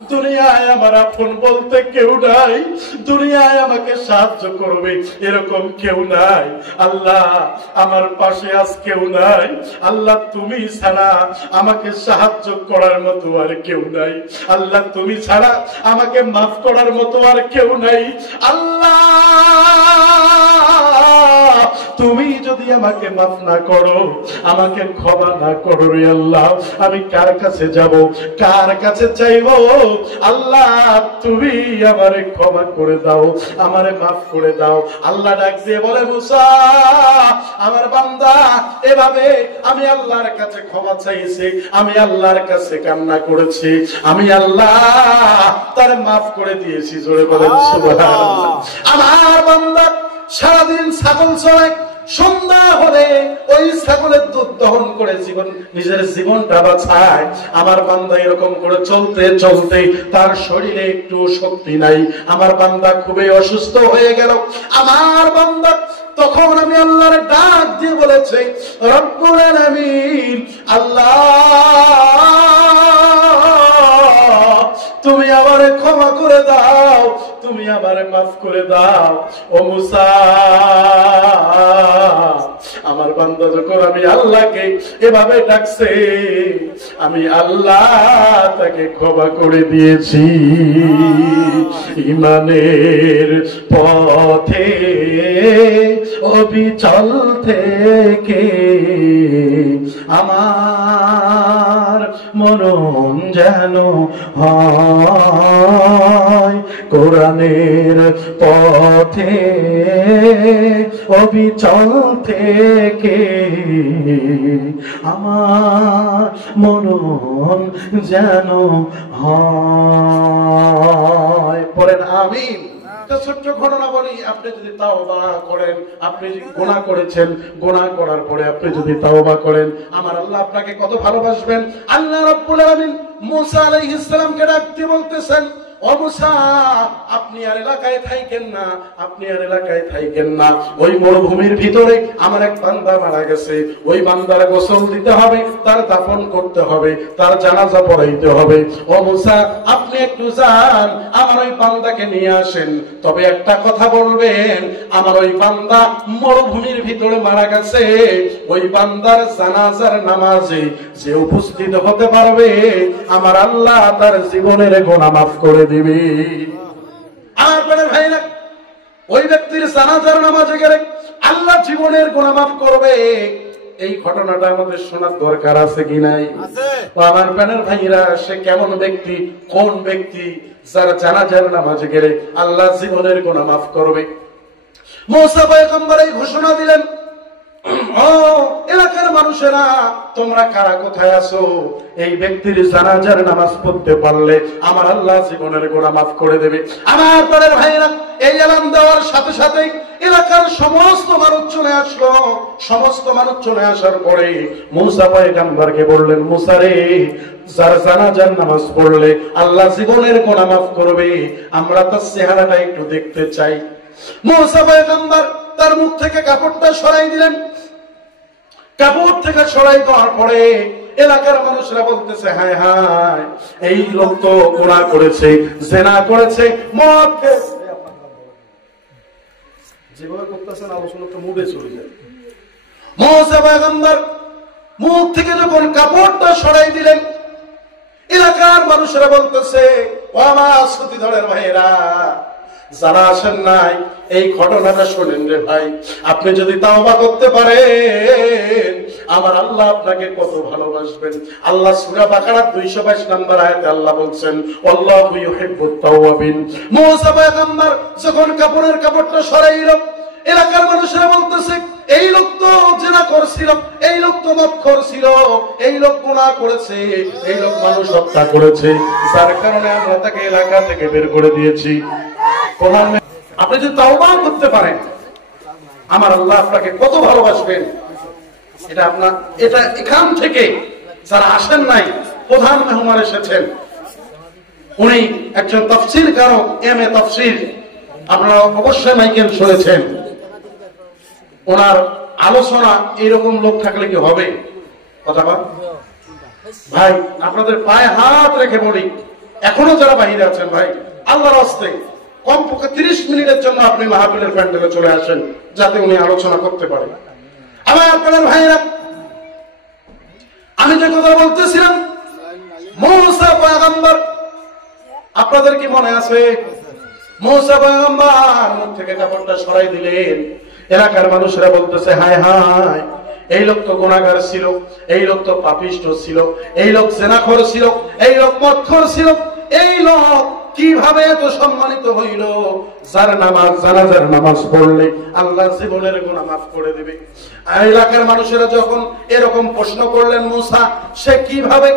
দুনিয়ায় আমার আপন বলতে কেউ নাই, দুনিয়ায় আমাকে সাহায্য করবে এরকম কেউ নাই। আল্লাহ আমার পাশে আজ কেউ নাই। আল্লাহ তুমি ছাড়া আমাকে সাহায্য করার মতো আর কেউ নাই। আল্লাহ তুমি ছাড়া আমাকে মাফ করার মতো আর কেউ নাই। আল্লাহ তুমি যদি আমাকে মাফ না করো, আমাকে ক্ষমা না করো রে আল্লাহ, আমি কার কাছে যাব, কার কাছে চাইবো? আল্লাহ তুমি আমারে ক্ষমা করে দাও, আমারে মাফ করে দাও। আল্লাহ ডাক দিয়ে বলে, মুসা আমার বান্দা এভাবে আমি আল্লাহর কাছে ক্ষমা চাইছি, আমি আল্লাহর কাছে কান্না করেছি, আমি আল্লাহ তার মাফ করে দিয়েছি। জোরে বলেন সুবহানাল্লাহ। আমার বান্দা সারাদিন ছাগল চড়ায়, সন্ধ্যা হলে ওই ছাগলের দুধ দহন করে নিজের জীবনটা বাঁচায়। আমার বান্দা এরকম করে চলতে চলতে তার শরীরে একটু শক্তি নাই, আমার বান্দা খুবই অসুস্থ হয়ে গেল। আমার বান্দা তখন আমি আল্লাহর ডাক দিয়ে বলেছে, রব্বুল আলামিন, আল্লাহ তুমি আমারে ক্ষমা করে দাও, তুমি আমারে মাফ করে দাও। ও মুসা, আমার বান্দা যখন আমি আল্লাহকে এভাবে ডাকছে, আমি আল্লাহ তাকে ক্ষমা করে দিয়েছি। ঈমানের পথে অবিচল থেকে আমার মনন যেন হয় কোরআনের পথে অবিচল থেকে আমার মনন যেন হয়। পড়েন আমিন। ছোট্ট ঘটনা বলি, আপনি যদি তাওবা করেন, আপনি গুনাহ করেছেন, গুনাহ করার পরে আপনি যদি তাওবা করেন, আমার আল্লাহ আপনাকে কত ভালোবাসবেন। আল্লাহ রাব্বুল আলামিন মুসা আলাইহিস সালামকে ডাকতে বলতেছেন, ও মুসা আপনি আর এলাকায় থাকেন না, আপনি আর এলাকায় থাকেন না। ওই মরুভূমির ভিতরে আমার এক বান্দা মারা গেছে, ওই বান্দার গোসল দিতে হবে, তার দাফন করতে হবে, তার জানাজা পড়াইতে হবে। ও মুসা আপনি একটু যান, আমার ওই বান্দাকে নিয়ে আসেন। তবে একটা কথা বলবেন, আমার ওই বান্দা মরুভূমির ভিতরে মারা গেছে, ওই বান্দার জানাজার নামাজে যে উপস্থিত হতে পারবে, আমার আল্লাহ তার জীবনের গুনাহ মাফ করে দিবে। আমার ভাইরা, ওই ব্যক্তির জানাজার নামাজে গেলে আল্লাহ জীবনের গুনাহ মাফ করবে। এই ঘটনাটা আমাদের শোনার দরকার আছে কি নাই? আমার প্রাণের ভাইরা, সে কেমন ব্যক্তি, কোন ব্যক্তি যার জানাজার নামাজে গেলে আল্লাহ জীবনের গুনাহ মাফ করবে? মুসা পয়গম্বর এই ঘোষণা দিলেন, ও এলাকার মানুষেরা, তোমরা কারা কোথায় আছো? এই ব্যক্তির জানাজার নামাজ পড়তে পারলে আমার আল্লাহ জীবনের গুনাহ মাফ করে দেবে। আমার পরের ভাইরা, এই এলান দেওয়ার সাথে সাথে এলাকার সমস্ত মানুষ চলে আসলো। সমস্ত মানুষ চলে আসার পরে মুসা পয়গম্বরকে বললেন, মুসা রে, যার জানাজার নামাজ পড়লে আল্লাহ জীবনের গুনাহ মাফ করবে, আমরা তার চেহারাটা একটু দেখতে চাই। মুসা পয়গম্বর তার মুখ থেকে কাপড়টা সরাই দিলেন। কাপড় থেকে সরাই দেওয়ার পরে এলাকার মানুষরা বলতেছে, হায় হায়, এই লোক তো গুনাহ করেছে, জিনা করেছে, মদ খেয়েছে। যেভাবে করতেছেন আলোচনা তো মুডে চলে যায়। মুসা পয়গম্বর মুখ থেকে যখন কাপড়টা সরাই দিলেন, এলাকার মানুষরা বলতেছে, ও আমার সতীধরের ভাইয়েরা, যারা আসেন নাই, এই ঘটনাটা শোনেন রে ভাই। আপনি যদি তাওবা করতে পারেন, আমার আল্লাহ আপনাকে কত ভালোবাসবেন। আল্লাহ সূরা বাকারার 222 নম্বর আয়াতে আল্লাহ বলছেন, আল্লাহু ইউহিব্বুত তাওয়াবিন। মুসা পয়গম্বর যখন কাপড়ের কাপড়টা সরাইল, এলাকার মানুষরা বলতেছে, এই লোক তো জিনা করছিল, এই লোক তো মদ করছিল, এই লোক গুনাহ করেছে, এই লোক মানুষ হত্যা করেছে, যার কারণে আমরা তাকে এলাকা থেকে বের করে দিয়েছি। আপনি যদি তাওবা করতে পারেন, আমার আল্লাহ আপনাকে কত ভালোবাসবেন। এটা আপনার, এটা এখান থেকে যারা আসেন নাই, প্রধান মেহমান এসেছেন, উনি একজন তাফসীর কারক, এমএ তাফসীর, আপনারা অবশ্যই মাইকেল শুনেছেন। ওনার আলোচনা এরকম লোক থাকলে কি হবে? কথা ভাই, আপনাদের পায়ে হাত রেখে বলি, এখনো যারা বাইরে আছেন ভাই, আল্লাহর রাস্তে কমপক্ষে 30 মিনিটের জন্য আপনি মাহফিলের প্যান্ডেলে চলে আসেন, যাতে উনি আলোচনা করতে পারেন। আমার আপনাদের ভাইরা, আমি যে কথা বলতেছিলাম, মুসা পয়গম্বর, আপনাদের কি মনে আছে? মুসা পয়গম্বর মুখ থেকে কাপড়টা সরাই দিলেন। এলাকার মানুষরা বলতেছে, হায় হায়, এই লোক তো গুনাহগার ছিল, এই লোক তো পাপিষ্ঠ ছিল, এই লোক জেনাখোর ছিল, এই লোক মদখোর ছিল, এই লোক কিভাবে এত সম্মানিত হইল? যার নামাজ, জানাজার নামাজ পড়লে আল্লাহ জীবনের গুনাহ মাফ করে দেবে। এলাকার মানুষেরা যখন এরকম প্রশ্ন করলেন, মুসা সে কিভাবে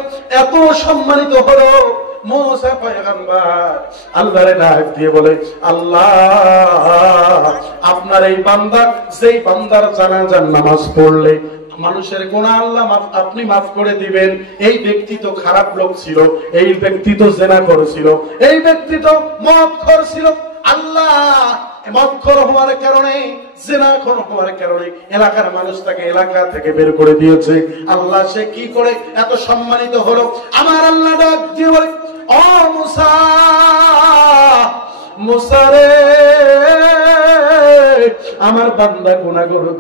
এত সম্মানিত হলো? মুসা পয়গম্বর আল্লাহরে ডাক দিয়ে বলে, আল্লাহ, আপনার এই বান্দা, যেই বান্দার জানাজার নামাজ পড়লে মানুষের গুনাহ আল্লাহ আপনি মাফ করে দিবেন, এই ব্যক্তি তো খারাপ লোক ছিল, এই ব্যক্তি তো জিনাখোর ছিল, এই ব্যক্তি তো মদখোর ছিল। আল্লাহ মদখোর হওয়ার কারণে, জিনাখোর হওয়ার কারণে এলাকার মানুষ তাকে এলাকা থেকে বের করে দিয়েছে। আল্লাহ সে কি করে এত সম্মানিত হলো? আমার আল্লাহ ডাক দিয়ে বলে, ও মুসা, মুসা রে, আমার বান্দা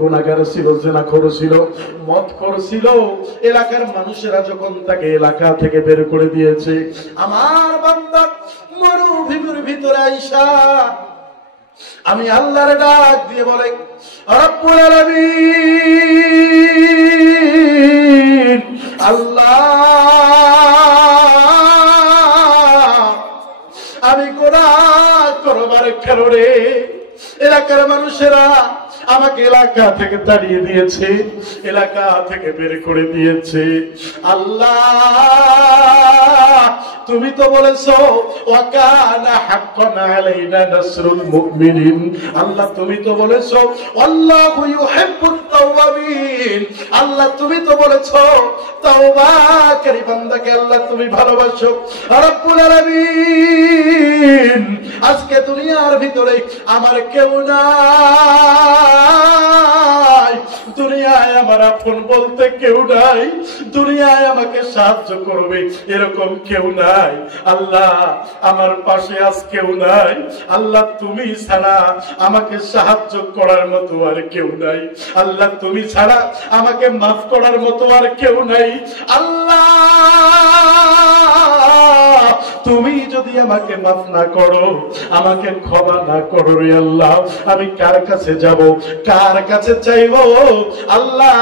গুনাহগার ছিল, জিনাখোর ছিল, মদখোর ছিল। এলাকার মানুষেরা যখন তাকে এলাকা থেকে বের করে দিয়েছে, আমার বান্দা মরুভূমির ভিতরে আইসা আমি আল্লাহর ডাক দিয়ে বলে, রব্বুল আলামিন, আল্লাহ, আমি গুনাহ করবার কারণে এলাকার মানুষেরা আমাকে এলাকা থেকে তাড়িয়ে দিয়েছে, এলাকা থেকে বের করে দিয়েছে। আল্লাহ, তুমি তো বলেছো ওয়াকানা হাক্কান আলাইনা নাসরুল মুমিনিন, আল্লাহ তুমি তো বলেছো আল্লাহু ইউহিব্বুত তাওয়াবিন, আল্লাহ তুমি তো বলেছো তাওবাকারী বান্দাকে আল্লাহ তুমি ভালোবাসো। রব্বুল আলামিন, আজকে দুনিয়ার ভিতরে আমার কেউ নাই, দুনিয়ায় আমার আপন বলতে কেউ নাই, দুনিয়ায় আমাকে সাহায্য করবে এরকম কেউ নাই। আল্লাহ, আমার পাশে আজ কেউ নাই। আল্লাহ, তুমি ছাড়া আমাকে সাহায্য করার মতো আর কেউ নাই। আল্লাহ, তুমি ছাড়া আমাকে মাফ করার মতো আর কেউ নাই। আল্লাহ, তুমি যদি আমাকে মাফ না করো, আমাকে ক্ষমা না করো রে আল্লাহ, আমি কার কাছে যাব, কার কাছে চাইবো? আল্লাহ,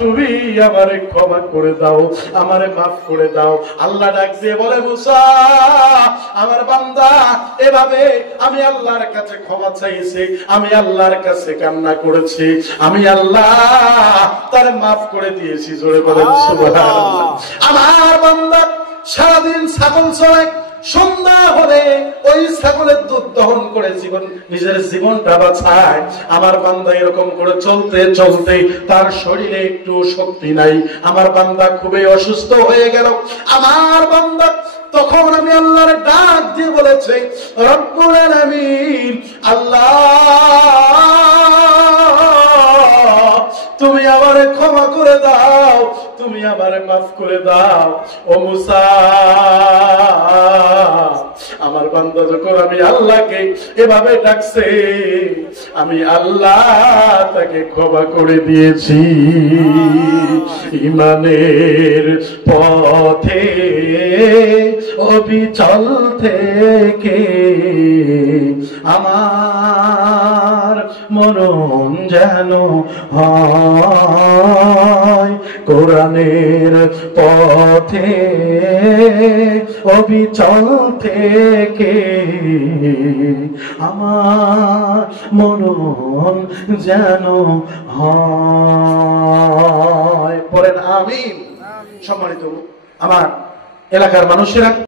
তুমি আমারে ক্ষমা করে দাও, আমারে মাফ করে দাও। আল্লাহ ডাক দিয়ে বলে, মুসা, আমার বান্দা এভাবে আমি আল্লাহর কাছে ক্ষমা চাইছি, আমি আল্লাহর কাছে কান্না করেছি, আমি আল্লাহ তার মাফ করে দিয়েছি। জোরে বলেন সুবহানাল্লাহ। আমার বান্দা সারাদিন ছাগল চড়ে, সন্ধ্যা হলে ওই ছাগলের দুধ দহন করে নিজের জীবনটা বাঁচায়। আমার বান্দা এরকম করে চলতে চলতে তার শরীরে একটু শক্তি নাই, আমার বান্দা খুবই অসুস্থ হয়ে গেল। আমার বান্দা তখন আমি আল্লাহর ডাক দিয়ে বলেছে, রব্বুল আলামিন, আল্লাহ, তুমি আমারে ক্ষমা করে দাও, তুমি আমারে মাফ করে দাও। ও মুসা, আমার বান্দা যখন আমি আল্লাহকে এভাবে ডাকছে, আমি আল্লাহ তাকে ক্ষমা করে দিয়েছি। ঈমানের পথে অবিচল থেকে আমার মনন যেন হয় কোরআনের পথে, অবিচল থেকে আমার মনন যেন হয়। বলেন আমিন। সম্মানিত আমার এলাকার মানুষেরা,